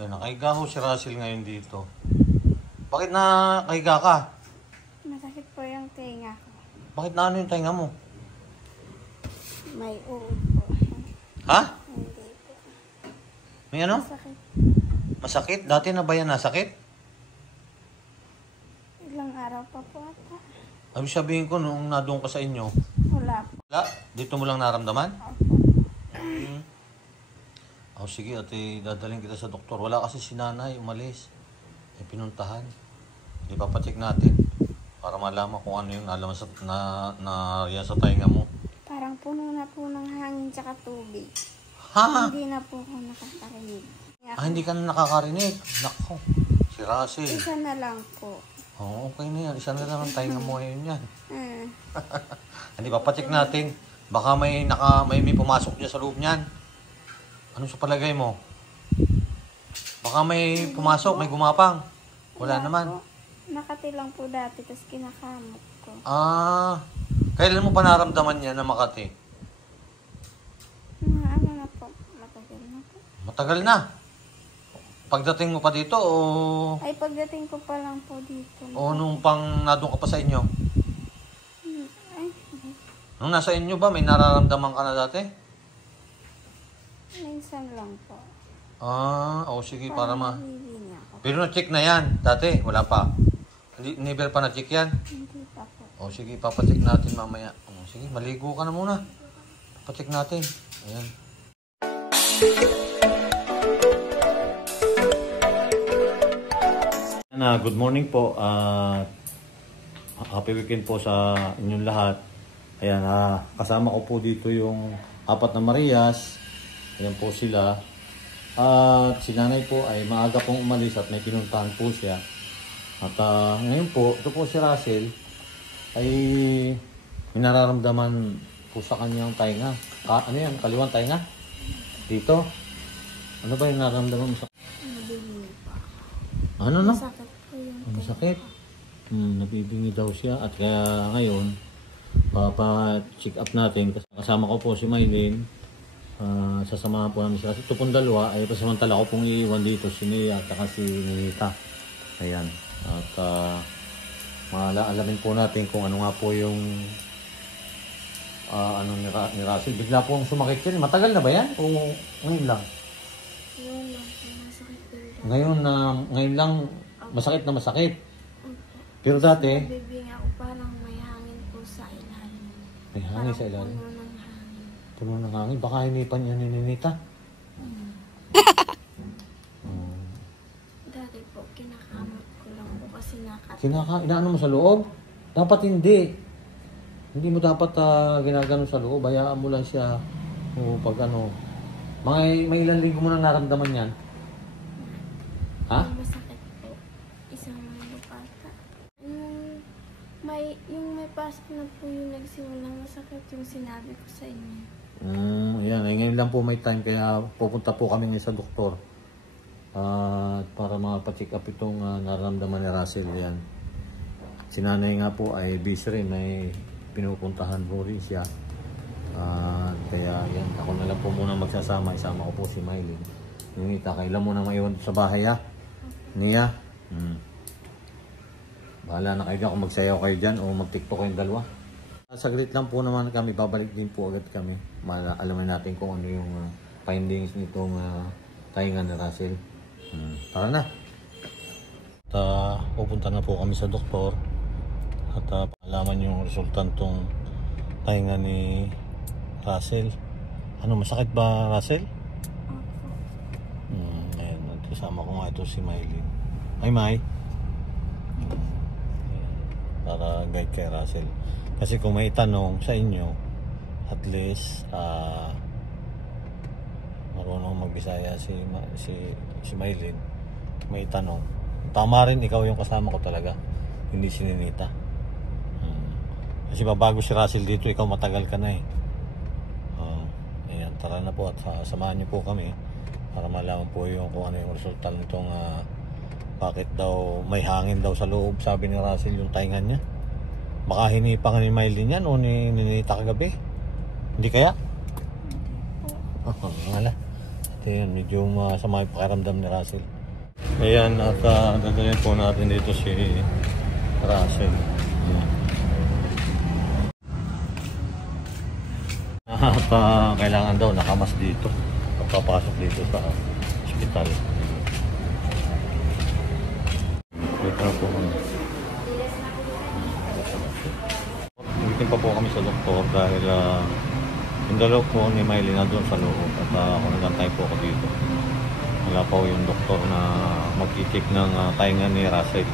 Yan, nakahiga ho si Russell ngayon dito. Bakit na nakahiga ka? Masakit po yung tenga ko. Bakit na ano yung tainga mo? May uod po. Ha? Hindi po. May ano? Masakit. Masakit? Dati na ba yan nasakit? Ilang araw pa po ata. Ibig sabihin ko nung nadoon ka sa inyo. Wala po. Wala? Dito mo lang naramdaman? Opo. Oh, sige, ate, dadalhin kita sa doktor. Wala kasi si nanay, umalis. Pinuntahan. Ipapacheck natin para malaman kung ano yung nalaman sa, yan sa tainga mo. Parang puno na po ng hangin tsaka tubig. Ha? Hindi na po ako nakakarinig. Hindi ka na nakakarinig. Nako, si Russell. Isa na lang po. Oo, okay na yan. Isa na lang ang tainga mo ngayon yan. Ah. Hindi, papacheck natin. Baka may pumasok niya sa loob niyan. Ano sa palagay mo? Baka may pumasok, may gumapang. Wala naman. Po. Makati lang po dati, tapos kinakamot ko. Kailan mo pa naramdaman niya na Makati? Ano na po, matagal na po. Matagal na. Pagdating mo pa dito o... Ay, pagdating ko pa lang po dito. O nung pang nadung ka pa sa inyo? Ay, Nung nasa inyo ba, may nararamdaman ka na dati? minsan lang po. Sige, para Nahihili ako. Pero na-check na yan, dati, wala pa. Hindi, never pa na-check yan? Hindi pa po. Sige, papacheck natin mamaya. Sige, maligo ka na muna. Papacheck natin. Ayan. Good morning po. Happy weekend po sa inyong lahat. Ayan, kasama ko po dito yung 4 na Marias. Ayan po sila. At si nanay po ay maaga pong umalis at may pinuntahan po siya. At ngayon po, ito po si Russell ay may nararamdaman po sa kanyang tainga. Ano yan? Kaliwang tainga? Dito? Ano ba yung nararamdaman mo sa... Nabibingi pa. Ano na? Masakit po yung Masakit. Nabibingi daw siya. At kaya ngayon, papa-check up natin. Kasama ko po si Maylin. Sasamahan po namin sila. Ito pong dalawa ay pasamantala ko pong iiwan dito si Nia at si Ninita. Ayan. At alamin po natin kung ano nga po yung ni Russell. Bigla po ang sumakit yan. Matagal na ba yan? O ngayon lang? Ngayon lang po, masakit po yung Ngayon lang masakit na masakit. Pero dati, nabibingi ako, parang may hangin po sa ilalim. may hangin sa ilalim. Puno ng hangin. Puno ng hangin. Baka hinipan niya ni Ninita. Dati po, kinakamot ko lang po kasi Inaano mo sa loob? Dapat hindi. Hindi mo dapat ginaganon sa loob. Bayaan mo lang siya. Pag ano. May ilang linggo mo na naramdaman yan? Ha? masakit po. Isang linggo pa ata. Yung may pasok na po yung nagsimulang masakit yung sinabi ko sa inyo. Yan. Ngayon lang po may time kaya pupunta po kami ngayon sa doktor. Para mapacheck up itong nararamdaman ni Russell yan. Si nanay nga po ay busy rin, may pinupuntahan po rin siya. Kaya yan, ako na lang po muna magsasama, isama ko po si Maylin. Ninita, kailan mo na maiwan sa bahay ha? Nia? Bahala na kayo kung magsayaw kayo dyan o mag-tiktok kayong dalawa. Saglit lang po naman kami, babalik din po agad kami. Alamin natin kung ano yung findings nitong tainga ni Russell. Tara na. Pupunta na po kami sa doktor at paalaman yung resulta nitong tainga ni Russell. Ano, masakit ba Russell? Ayan, kasama ko nga ito si Maylin. Ay May. Para guide kay Russell. Kasi kung may tanong sa inyo, at least marunong magbisaya si Maylin, may tanong. Tama rin, ikaw yung kasama ko talaga, hindi si Ninita. Kasi bago si Russell dito, ikaw matagal ka na eh. Ayan, tara na po at samahan niyo po kami para malaman po yung kung ano yung resulta nitong bakit daw may hangin daw sa loob, sabi ni Russell yung tainga niya. Baka hinipa ni Maylin yan o ni Ninita kagabi. Hindi kaya? Ngala. Ayan, medyo masama yung pakiramdam ni Russell. Ayan, at dadalhin po natin dito si Russell. Ayan. At kailangan daw nakamas dito. Papasok dito sa hospital. Wait na po kami. Waiting pa po kami sa doktor dahil yung dalaw po ni Miley na doon sa loob at ako nagantay po ako dito. Wala pa po yung doktor na mag-check ng tainga ni Russell.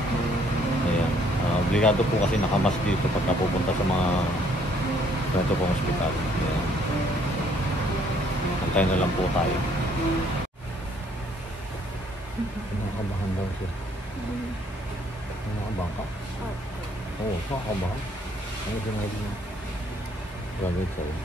Ayan. Obligado po kasi nakamas dito pag napupunta sa mga ganito pong hospital. Ayan. Antay na lang po tayo. Kinakabahan daw siya. Kinakabahan ka? Oo, kinakabahan. Ano sinabi niya? Gagawin sa'yo.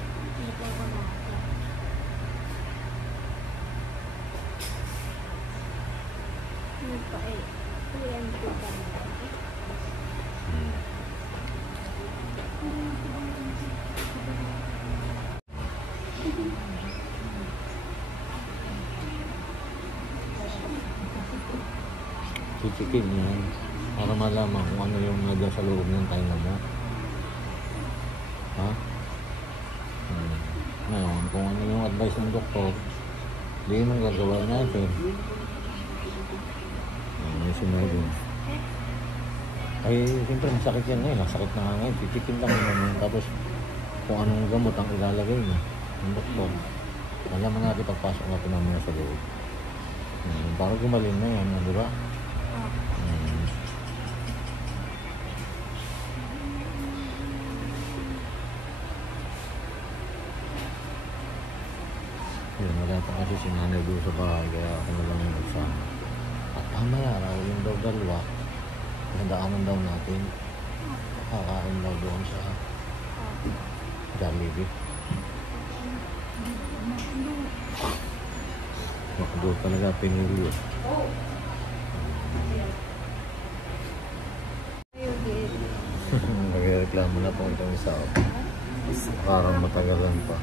Titikin yan para malaman kung ano yung nandyan sa loob ng tainga mo. Ha? Ngayon, kung ano yung advice ng doktor, hindi naman gagawa natin. May sinagin. Ay, siyempre masakit yan ngayon. Masakit na nga ngayon. Titikin lang naman. Tapos, kung anong gamot ang ilalagay niya ng doktor, malaman natin pagpasok natin namin sa loob. Para gumaling na yan, di ba? Yun, wala pa kasi si nanay doon sa bahay, kaya ako na lang yung nagsama. At mamaya raw, yung daw dalawa, nadaanan daw natin, kakain daw doon sa Jollibee. Doon talaga pinili. Nagreklamo na po itong isa. Parang matagalan pa.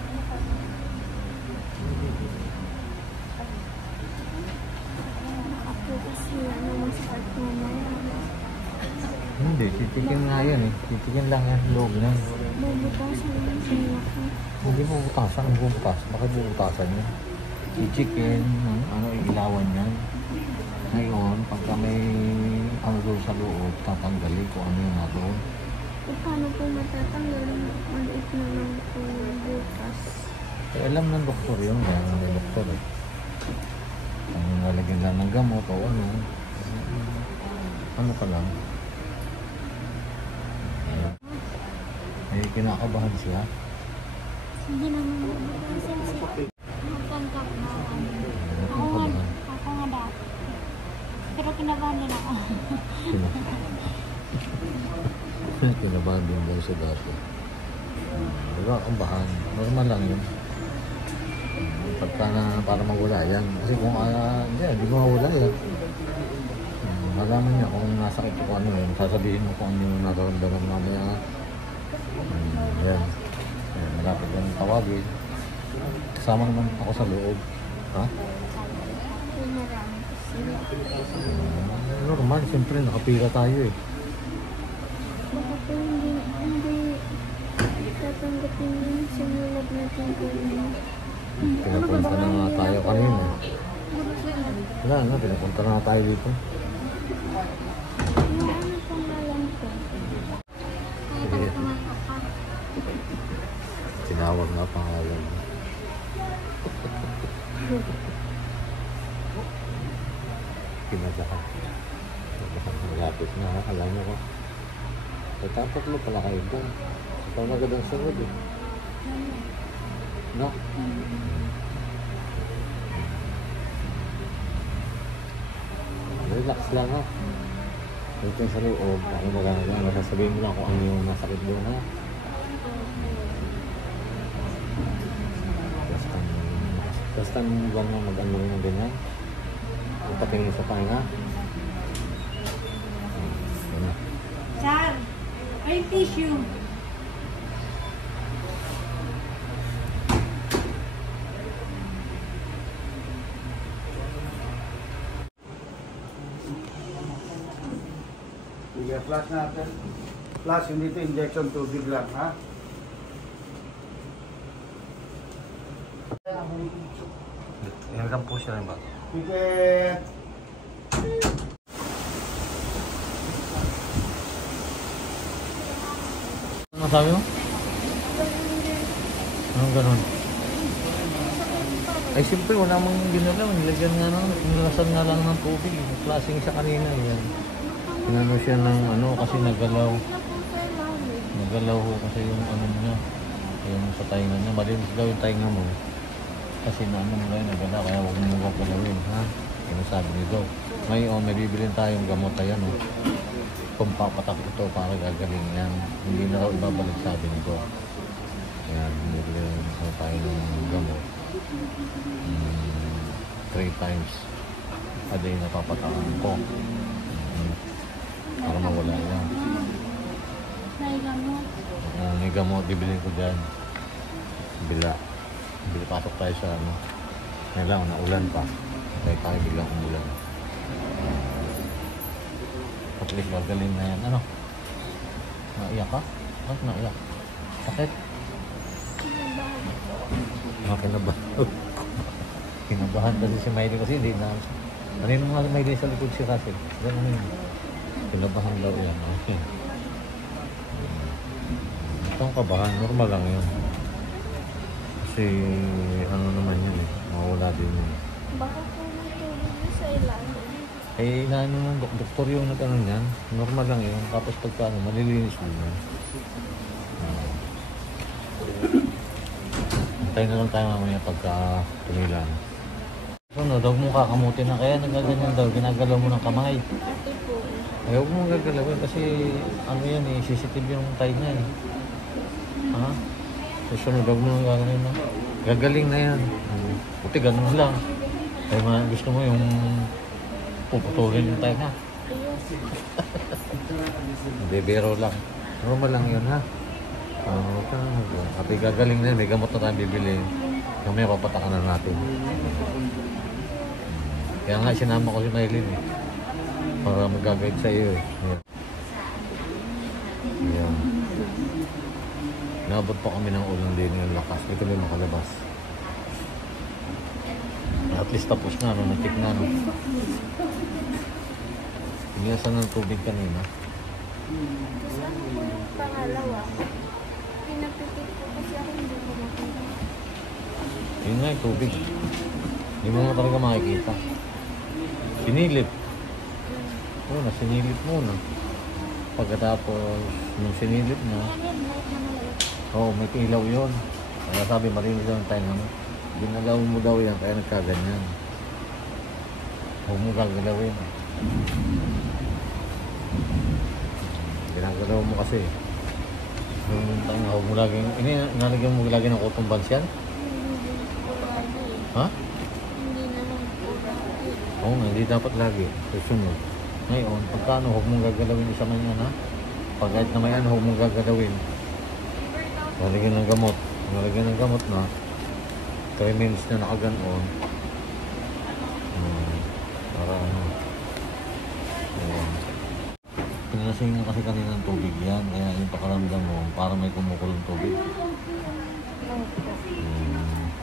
Hindi, titikin nga yan eh. Titikin lang yan, loob lang. Hindi mo butasan, ang bubutasan. Bakit bubutasan yun? I-chicken, ano, ilawan yan. Ngayon, pagka may ano doon sa loob, tatanggalin kung ano yung nadoon. Paano po matatanggal? Maliit na lang po butas. Eh, alam ng doktor yun, kaya may doktor eh. Ang nalagyan lang ng gamot o ano. Ano ka lang. Ay, kinakabahan siya. Hindi naman sensitive. Magtanggap na ako nga dati. Pero kinabahan din ako. Kinabahan din daw siya dati. Diba, kabahan. Normal lang yun. Pagka na para mawala yan. Kasi kung hindi mo mawala yan. Malaman niya kung nasakit ko ano yun. Sasabihin mo kung ano yung nararamdaman mamaya. Yan. Malapit lang tawagin. Kasama naman ako sa loob. Ha? Normal, siyempre nakapira tayo eh. Baka po hindi tatanggapin yung sinulat natin kanina. Pinapunta na nga tayo kanina. Wala na, pinapunta na tayo dito. Yung ano pangalan ko? Sige. Tinawag na pangalan. Kinagahan. Malapit na, alam mo ko. Tatatlo pala kayo doon. Ikaw na agad ang sunod eh. No? Relax lang ha. Dito sa loob, ako magagawa. Sasabihin mo lang kung ano yung masakit doon ha. Basta mo bang mag-ano ng ganyan? Patingin sa pahinga. Sir, may tissue. Sige, flash natin. Flash, hindi ito injection, tubig lang, ha? Welcome po siya ba? Ticket! Ano sabi mo? Anong ganun? Ay siyempre wala mong ginalaw. Nilagyan nga lang, nilasan nga lang ng tubig. Klaseng siya kanina. Yan. Pinano siya ng ano kasi nagalaw. Nagalaw ho kasi yung ano niya. Yung sa tainga niya. Malinis daw yung tainga mo. Kasi na ano mo kayo nagalaw. Kaya huwag mo gagalawin. Ha? Yung sabi nito. Ngayon may bibilin tayong gamot. Ayan o. Pampapatak ito para gagaling yan. Hindi na raw ibabalik sabi nito. Ayan. Bibilin tayo ng gamot. 3 times a day napapatakan ko para mawala yan. May gamot bibilin ko dyan. Bila pasok tayo sa ano ngayon naulan pa tayo biglang umulan. At least magaling na yan. Ano? Naiyak ka? Bakit naiyak? Bakit? Kinabahan kasi si Miley kasi hindi na kanina nga si Miley sa likod si Russell gano'n yun kinabahan daw yan okay. Itong kabahan normal lang yun kasi ano naman yun mawala din yun Baka po may tubig sa ilalim. eh inaano ng doktor yung nag-ano yan normal lang yun tapos pagka ano malilinis mo yun antayin na lang tayo mamaya pagka tumilan. Ano, daw mo kakamuti na kaya nagaganyan daw, ginagalaw mo ng kamay. Ate po. Ay, huwag mo gagalawin kasi ano yan eh, sensitive yung tayo niya eh. Ha? Susunod, huwag mo nang gagaling na. Gagaling na yan. Puti, ganun lang. Kaya mga gusto mo yung puputulin yung tayo na. Hindi, biro lang. Normal lang yun ha. At gagaling na yan, may gamot na tayo bibili. Kamaya papatakan na natin. Kaya nga sinama ko si Maylin eh. Para mag-guide sa iyo eh. Ayan. Naabot pa kami ng ulang din ng lakas. Ito na yung makalabas. At least tapos na, no? Natik na, no? Pinilasan ng tubig kanina. Tapos ano po yung pangalawa? Pinapitik po kasi ako hindi ko makita. Yun nga yung tubig. Hindi mo na talaga makikita. Sinilip. Muna, sinilip muna. Pagkatapos, nung sinilip na, oo, may ilaw yun. Kaya sabi, marinig daw yung tayo naman. Ginalaw mo daw yan, kaya nagkaganyan. Huwag mo gagalawin. Ginagalaw mo kasi. Yung tayo nga, huwag mo laging, nalagyan mo lagi ng cotton buds yan? Ha? Hindi naman po dati. Oo nga, hindi dapat lagi. Susunod. Ngayon, pagka ano, huwag mong gagalawin isa man yan ha. Pag kahit na may ano, huwag mong gagalawin. Nalagyan ng gamot. Nalagyan ng gamot na 3 minutes na nakaganon. Para ano. Ayan. Pinalasing nga kasi kanina ng tubig yan. Kaya yung pakaramdam mo, para may kumukulong tubig.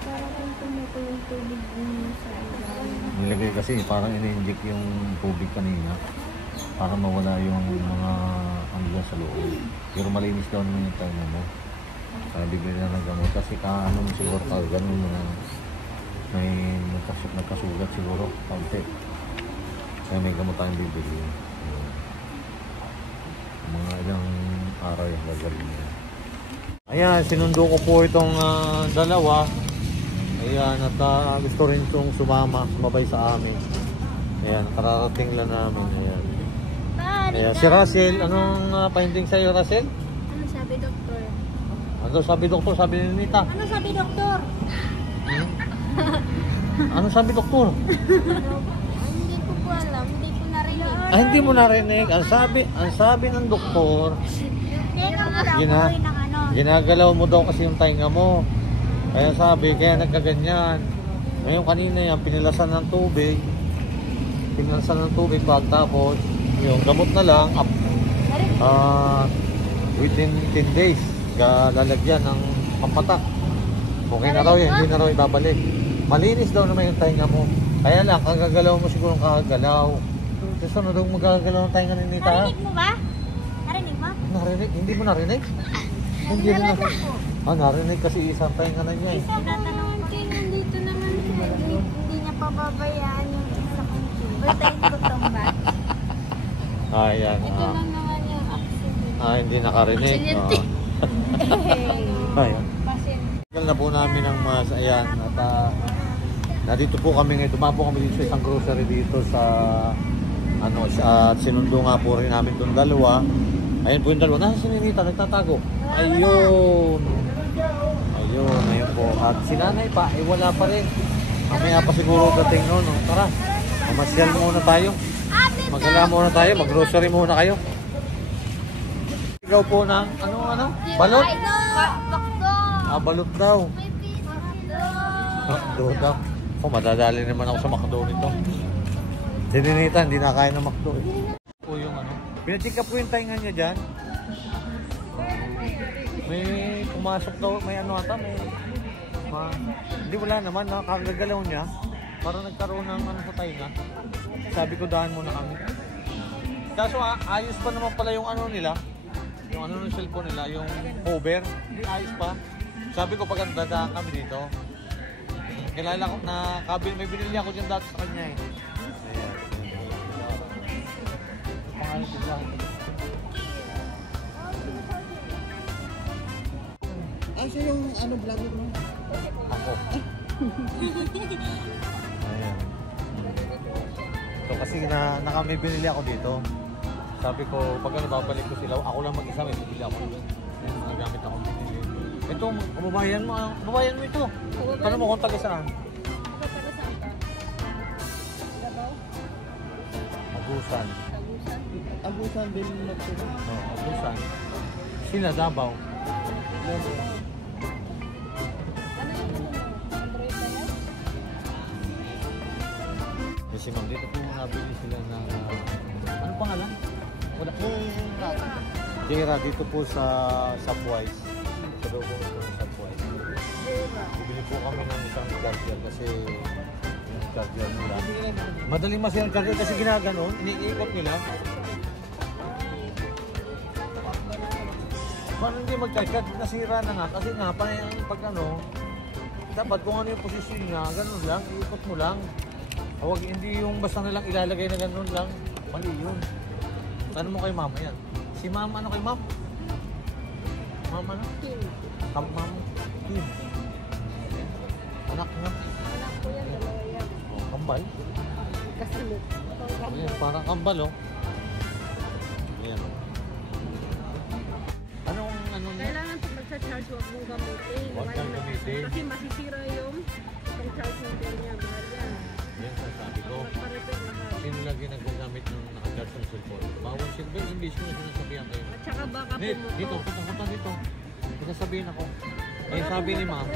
Para kung tumukulong tubig din sa ilalim. Nilagay kasi parang in-inject yung tubig kanina para mawala yung mga ano dyan sa loob. Pero malinis daw naman yung tayo mo. Kaya bibili na ng gamot kasi kaano mo siguro ganun mo na may nagkasugat siguro kaunti. Kaya may gamot tayong bibili. Mga ilang araw yung gagaling niya. Ayan, sinundo ko po itong dalawa. Ayan, at gusto rin itong sumabay sa amin. Ayan, kararating lang namin. Ayan. Ayan, si Russell, anong finding sa'yo, Russell? Ano sabi doktor? Ano sabi doktor? Sabi ni Nita. Ano sabi doktor? Ano sabi doktor? Hindi ko po alam, hindi ko narinig. Ah, hindi mo narinig. Ang sabi ng doktor, ginagalaw mo daw kasi yung tainga mo. Kaya sabi, kaya nagkaganyan. Ngayon kanina yan, pinilasan ng tubig. Pinilasan ng tubig pagtapos, yung gamot na lang, Within 10 days, lalagyan ng pampatak. Okay na raw yun, hindi na raw ibabalik. Malinis daw naman yung tainga mo. Kaya lang, kagagalaw mo siguro kagagalaw. Kasi ano daw magagalaw ng tainga ni Nita? Narinig mo ba? Narinig mo? Narinig? Hindi mo narinig? Hindi rin na. Narinig kasi isang tainga na niya eh. Naman kayo nandito naman siya. Hindi niya pababayaan yung isa kong tube. Tayo ko tong bat. Ayan. Ito lang naman yung accident. Hindi nakarinig. Ayan. Tagal na po namin ang mas, ayan. At nandito po kami ngayon. Tumapo kami dito sa isang grocery dito sa at sinundo nga po rin namin itong dalawa. Ayun po yung dalawa. Nasa si Ninita, nagtatago. Ayun. Ayun po. At si nanay pa, wala pa rin. Mamaya pa siguro dating noon. Tara, mamasyal muna tayo. Magala muna tayo, mag-grocery muna kayo. Ikaw po ng, balot? Balot daw. Makdo daw. Madadali naman ako sa Makdo nito. Si Ninita, hindi na kaya ng Makdo. Po yung pinacheck up po yung tainga niya dyan. May pumasok daw, may ata, hindi wala naman, nakakagalaw niya. Parang nagkaroon ng sa tainga. Sabi ko daan muna kami. Kaso ayos pa naman pala yung nila. Yung ng cellphone nila, yung cover. Hindi ayos pa. Sabi ko pag dadaan kami dito. Kilala ko na may binili ako dyan dati sa kanya eh. Pangalan sila. Siya yung vlogger mo? Ako. Ayan. So kasi may binili ako dito. Sabi ko, pag babalik ko sila, ako lang mag-isa, may bibili ako. Yung mga gamit ako binili. Ito, kababayan mo ito. Paano mo kung taga saan? Agusan. Agusan din nagsunog. Agusan. Sila Davao. Kasi ma'am, dito po nabili sila ng ano pangalan? Wala. Jera, dito po sa Subwise. Sa loob po sa Subwise. Bibili po kami ng isang charger kasi yung charger nila. Madaling masira ang charger kasi ginaganon, iniikot nila. Paano hindi mag-charge? Nasira na nga kasi nga pag dapat kung ano yung posisyon niya, ganun lang, iikot mo lang. Huwag hindi yung basta nilang ilalagay na ganun lang. Mali yun. Ano mo kay mama yan? Si mama, kay mama? Mama na? Kim. Mama? Kim. Anak na? Anak ko yan, dalawa yan. Kambal? Kasunod. Ayan, parang kambal Ayan. Anong Kailangan pag magsa-charge, huwag mong gamitin. Huwag kang gamitin. Kasi masisira yung charge ng bell niya. Mahal yan. Yan sa sabi ko. Magpa-repair lahat. Sino lagi nagagamit ng naka-charge ng cellphone? Bawal cellphone, hindi ko na sinasabihan kayo. At saka baka Dito, punta dito. Pinasabihin ako. Eh, sabi ni ma'am.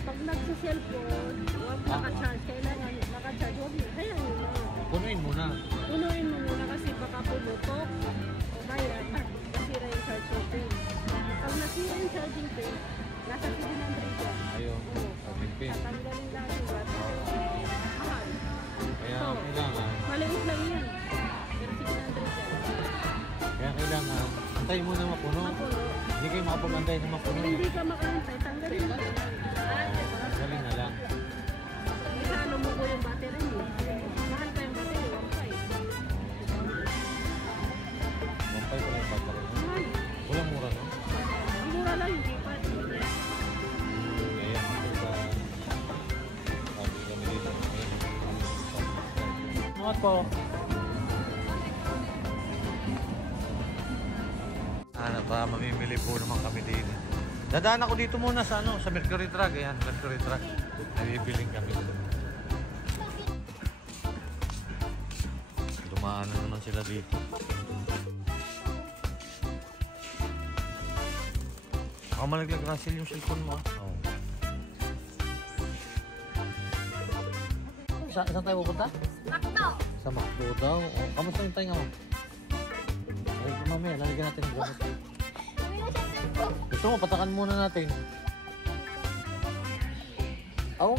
Pag nagsa-cellphone, huwag naka-charge. Kailangan naka-charge. Huwag yun. Kaya yun na. Punuin muna. Punuin mo muna kasi baka pumutok. O kaya, nasira yung charging pin. Pag nasira yung charging pin, nasa 700 yan. Ayun. Charging pin. Tatanggalin lang yung battery. Mahal. Kaya kailangan. Maliit lang yan. Pero 700 yan. Kaya kailangan. Antayin mo na mapuno. Mapuno. Hindi kayo makapag-antay na mapuno. Kung hindi ka makantay, tanggalin mo lang. Galing na lang. Isalo mo ko yung battery mo. Mahal pa yung battery, 1.5. Mampay ko lang yung battery. Mahal. Walang mura, no? Ang mura lang, hindi pa. Ayan, ito sa... Sabi kami dito. Mga po. Ano ba, mamimili po naman kami dito. Dadaan ako dito muna sa sa Mercury Truck. Ayan, Mercury Truck. Nabibiling kami. Dumaan na naman sila dito. Malaglag Russell yung cellphone mo. Oo. Saan tayo pupunta? Makto! Sa Makdo daw. Kamusta yung tainga mo? Okay mamaya, lalagyan natin ng gamot. Gusto mo, patakan muna natin. Oh.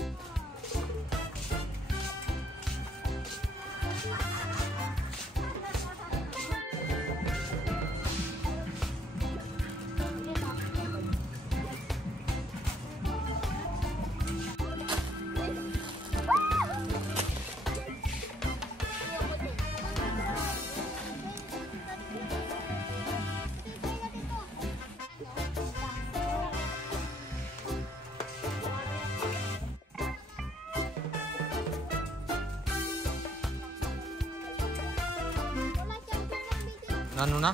Ano na?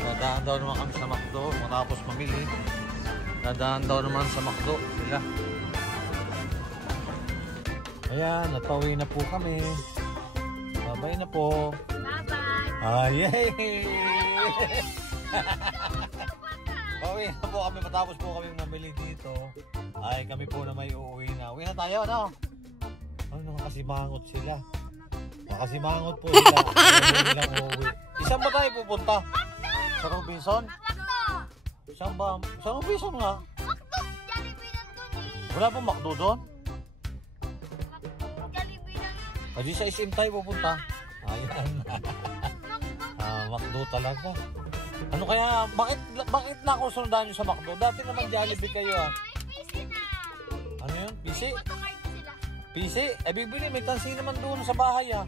Nadaan daw naman kami sa McDo matapos mamili. Nadaan daw naman sa McDo sila. Ayan, natauwi na po kami. Bye-bye na po. Bye-bye. Yay! Pauwi na po kami matapos po kami mamili dito. Ay, kami po na may uuwi na. Uwi na tayo, ano? Ano, nakasimangot sila. Nakasimangot po sila. Ayaw nilang uuwi. Isang ba tayo pupunta? Sa Robinson? Saan ba? Sa Robinson nga. Wala pong McDo doon? Hindi sa SM tayo pupunta. Ayan. McDo talaga. Ano kaya, bakit na ako sundan nyo sa McDo? Dati naman Jollibee kayo ah. Ano yun? PC? PC? Eh bibili, may tansi naman doon sa bahay ah.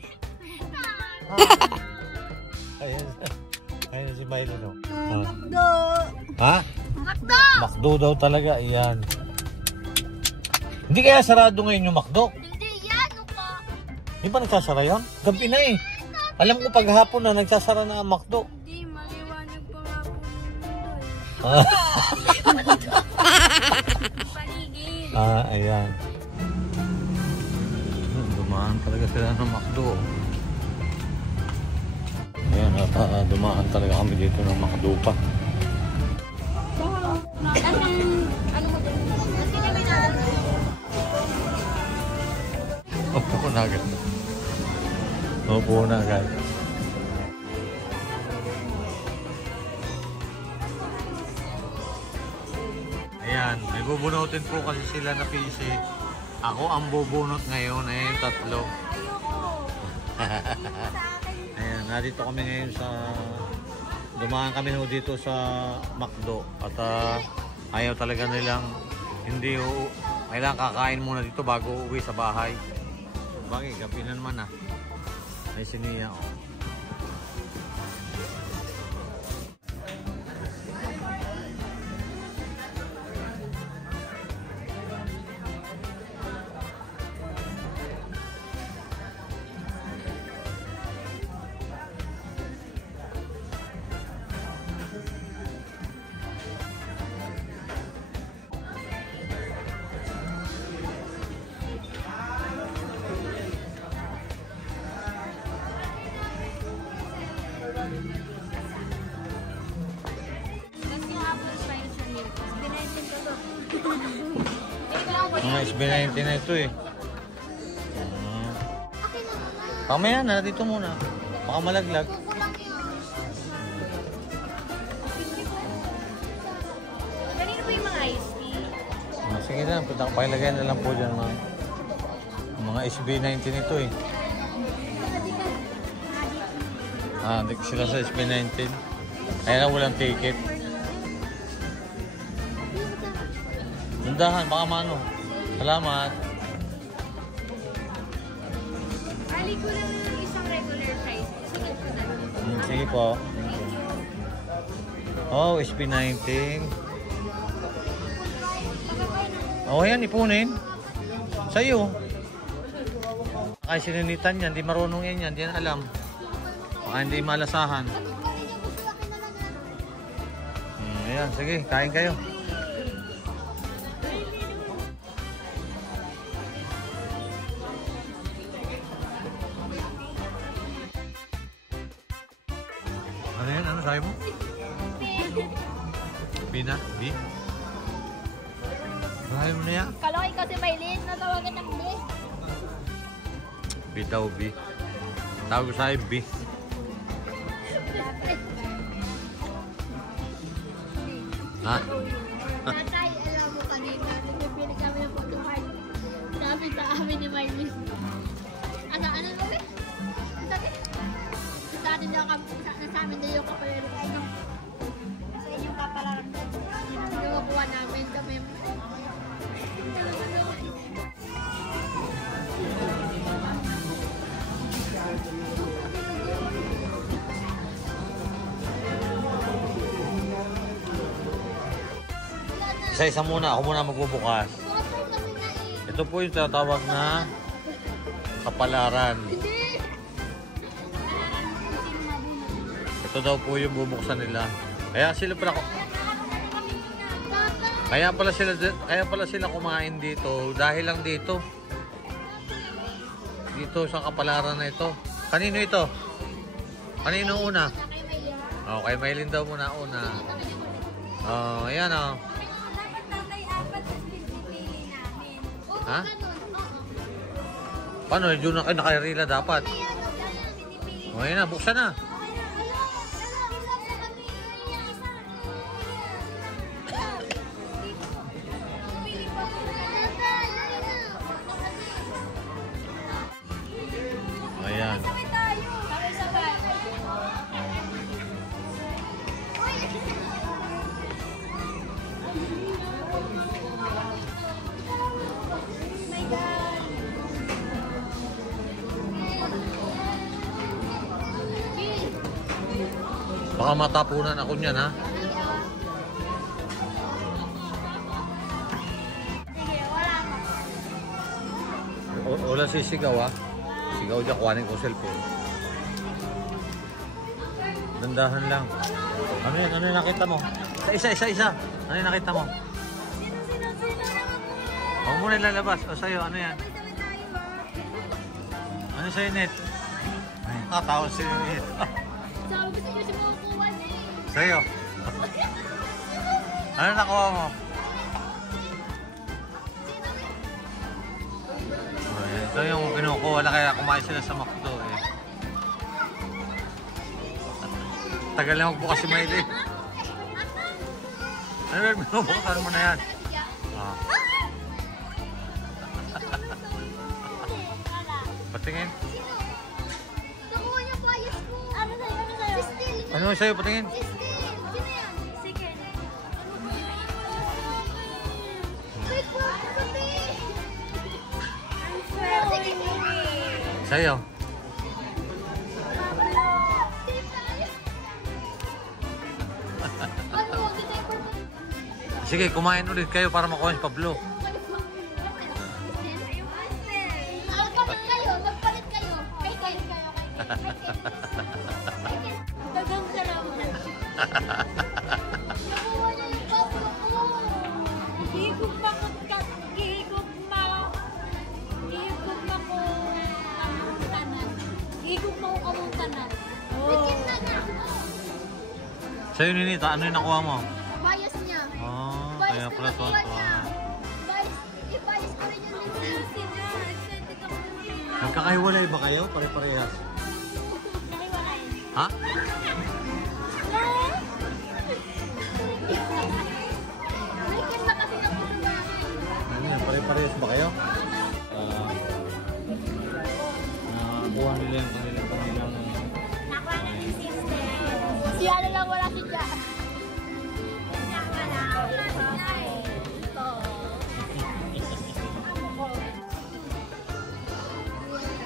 Ayan. Ayan si Milo no. McDo. Ha? McDo. McDo daw talaga, iyan. Hindi kaya sarado ngayon yung McDo? Hindi yan, pa. Hindi ba nagsasara yun? Gabi na eh. Alam ko paghapon na nagsasara na ang McDo. Hindi, maliwanag pa nga po. Paligid. Ayan. Dumaan talaga sila ng McDo. Ayan, dumaan talaga kami dito ng McDo pa. Ano mo din? Kasi na may nalala. Opo na agad. Opo na agad. Ayan, may bubunutin po kasi sila na PC. Ako ang bubunot ngayon, ayun, tatlo. Ayan, narito kami ngayon sa... Dumaan kami dito sa McDo. At ayaw talaga nilang hindi kailangan kakain muna dito bago uwi sa bahay. Bagay, gabi na naman ah. May siniya oh. Mga SB19 na ito eh. Pamaya na, dito muna. Baka malaglag. Ganito po yung mga iced tea. Sige na, pakilagay na lang po dyan mga SB19 ito eh. Hindi sila sa SB19. Kaya na walang ticket. Undahan, baka mano. Salamat. Ali ko lang yung isang regular size. Sige po na. Sige po. Oh, SB19. Oh, yan, ipunin. Sa'yo. Kaya sininitan yan, di marunong yan, di yan alam. Baka hindi malasahan. Ayan, sige, kain kayo. Ano yan? Ano sabi mo? Bina? B? Mahal mo na yan? Kaloy ko si Maylin, natawagan ng B. B daw, B. Tawag ko sa'yo, B. Ha? Tatay, alam mo kanina, nagpipili kami ng pagkakas. Sabi sa amin ni Maylin. Ano ba? Sabi? Sa atin daw sa amin daw yung kapalero ko. Ano? Sa inyong kapalaran ko. Yung makuha namin kami. Isa-isa muna. Ako muna magbubukas. Ito po yung tatawag na kapalaran. Hindi! Ito daw po yung bubuksan nila. Kaya sila pala kaya pala sila kumain dito dahil lang dito. Dito sa kapalaran na ito. Kanino ito? Kanino una? Oh, kay Maylin daw muna una. Oh, ayan oh. Ha? Paano? Doon na kayo nakairila dapat. O, ayan na. Buksan na. Ayan. Baka matapunan ako niyan, ha? Sige, wala mo. Wala sisigaw, ha? Sigaw dyan, kuhanin ko cellphone. Dandahan lang. Ano yan? Ano yung nakita mo? Isa. Ano yung nakita mo? Huwag mo na ilalabas. O sa'yo, ano yan? Ano sa'yo, Net? Ay, tawag sa'yo, Net. Sabi ko sa'yo, sumukuha na eh. Sa'yo. Ano nakuha mo? Ito yung kinukuha na kaya kumain sila sa McDo eh. Tagal na magbukas si Miley. Ano ba? Binubuksan mo na yan. Ah. Patingin. Nakuha niya bias ko. Ano sa'yo? Si Steel. Ano sa'yo? Patingin. Si Steel. Sino yan? Sige. Ay, pati. Sige. Sa'yo. Sige, kumain ulit kayo para makuha si Pablo. Magpalit kayo. Magpalit kayo. Kayo. Dagang salamat. Nakuha niya yung Pablo ko. Higop ako kamong tanan. Bikin na na. Sa'yo, Ninita, ano yung nakuha mo? Bias niya. Oh, Bias kaya na pala nakuha niya. to. I-bias ko rin yung lisensi niya. Excited ako niya. Magkakahiwalay ba kayo? Pare-parehas. Nahiwalay. Ha? Bikin na kasi ako sa bahay. Ano yan? Pare-parehas ba kayo? Nakuha nila yung kanilang Nakuha na ni sister. Si ano lang wala si Jack.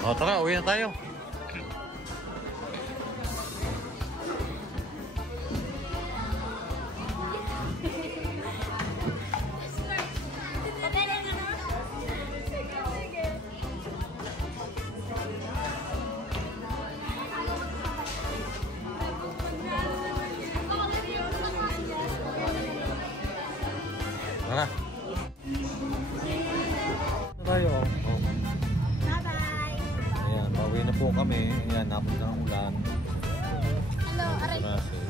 O, tara, uwi na tayo. Tara. Tayo. Oh. Bye-bye. Ayan, bawi na po kami. Ayan, napunta ng ulan. Hello, aray. Sarasi.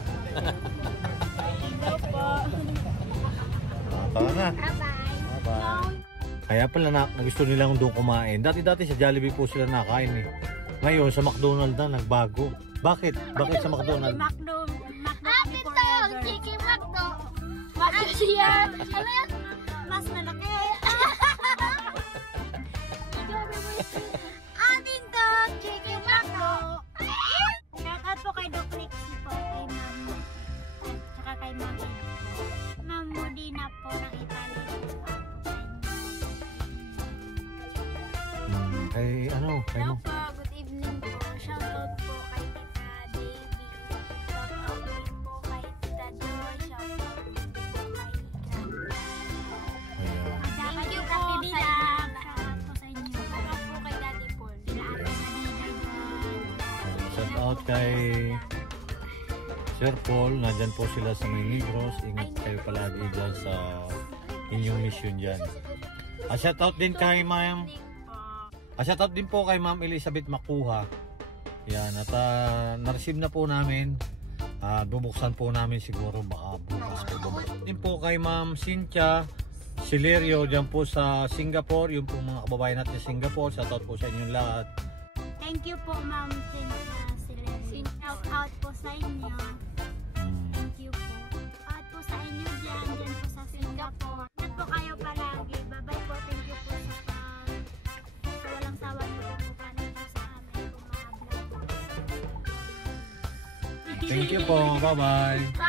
Hello po. Tara na. Bye-bye. Bye-bye. Kaya pala gusto nilang doon kumain. Dati sa Jollibee po sila nakain eh. Ngayon sa McDonald's na nagbago. Bakit? Bakit sa McDonald's? Macdo Atin to, Chicken Macdo. Macdo siya. Ano yan? mas malaki. Atin to, Chicken Macdo. Shoutout po kay Doc Lexie po, kay Ma'am at saka kay Ma'am Ed po. Ma'am Modina po ng Italy. Kay ano? Kay Hello mo? po, good evening po. Shoutout po kay Tita Davy. Shoutout din po kay Tita Joy. Shoutout din po kay Grandpa. Ayan. Thank you po sa inyo. Shoutout po sa inyo. Shoutout po kay Daddy Paul. Sila Ate Manila. Shout out kay Sir Paul. Nandyan po sila sa may Negros. Ingat kayo palagi dyan sa inyong mission dyan. Shout out din kay Ma'am. Shout out din po kay Ma'am Elizabeth Makuha. Yan, at na-receive na po namin. Bubuksan po namin siguro baka bukas po. Din po kay Ma'am Cynthia Silerio dyan po sa Singapore. Yung po mga kababayan natin sa Singapore. Shout out po sa inyong lahat. Thank you po, Ma'am Cynthia Silerio. Shout out po sa inyo. Thank you po. At po sa inyo dyan po sa Singapore. At po kayo palagi. Bye-bye po. Thank you po sa walang sawa niyo po panin po sa amin. Mga vlog. Thank you po. Bye-bye.